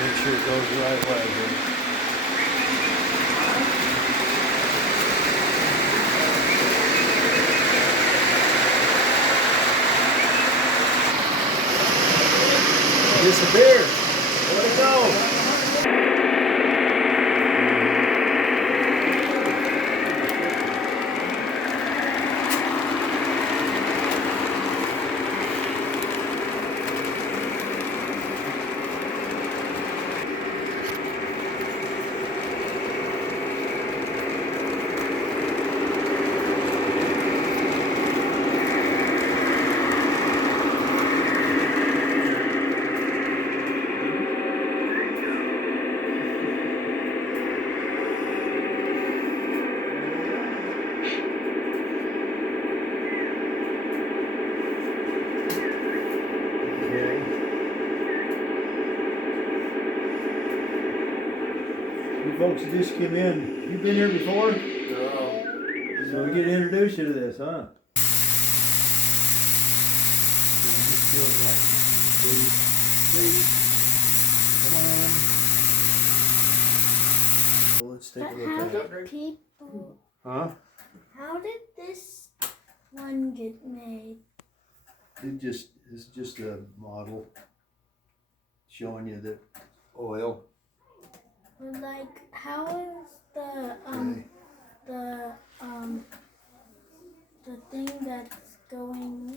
Make sure it goes the right way here. Disappeared. Where'd it go? You folks that just came in, you been here before? No. So we get to introduce you to this, huh? Just feel it right, please. Please. Come on. Let's take a look at it. People. Huh? How did this one get made? It's just a model showing you the oil. Like, how is the thing that's going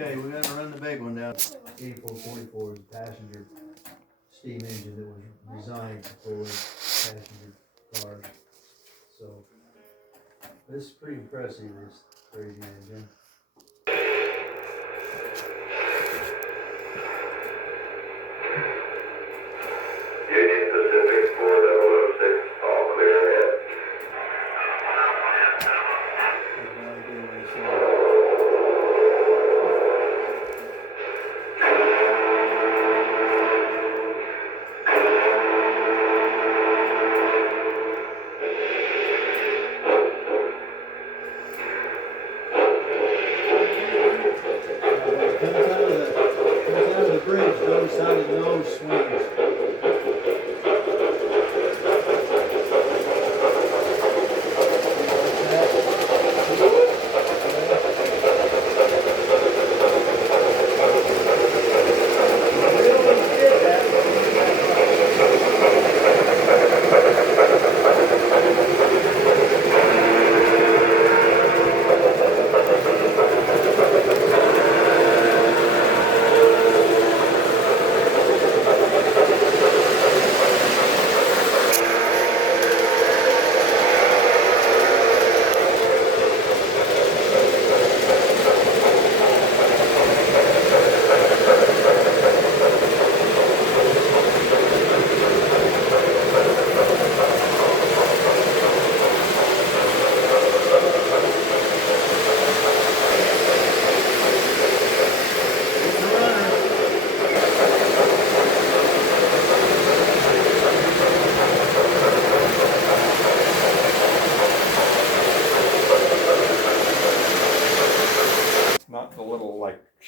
Okay, we're gonna run the big one now. 8444 is a passenger steam engine that was designed for passenger cars. So this is pretty impressive, this crazy engine. Comes out of the bridge, the other side of the nose swings.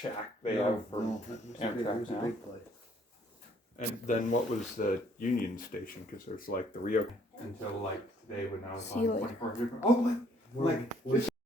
shack they have for it was a now. big place. And then what was the Union Station? Because there's like the Rio until like today when I was See you on later. 24. Oh, what? We're- Like we're this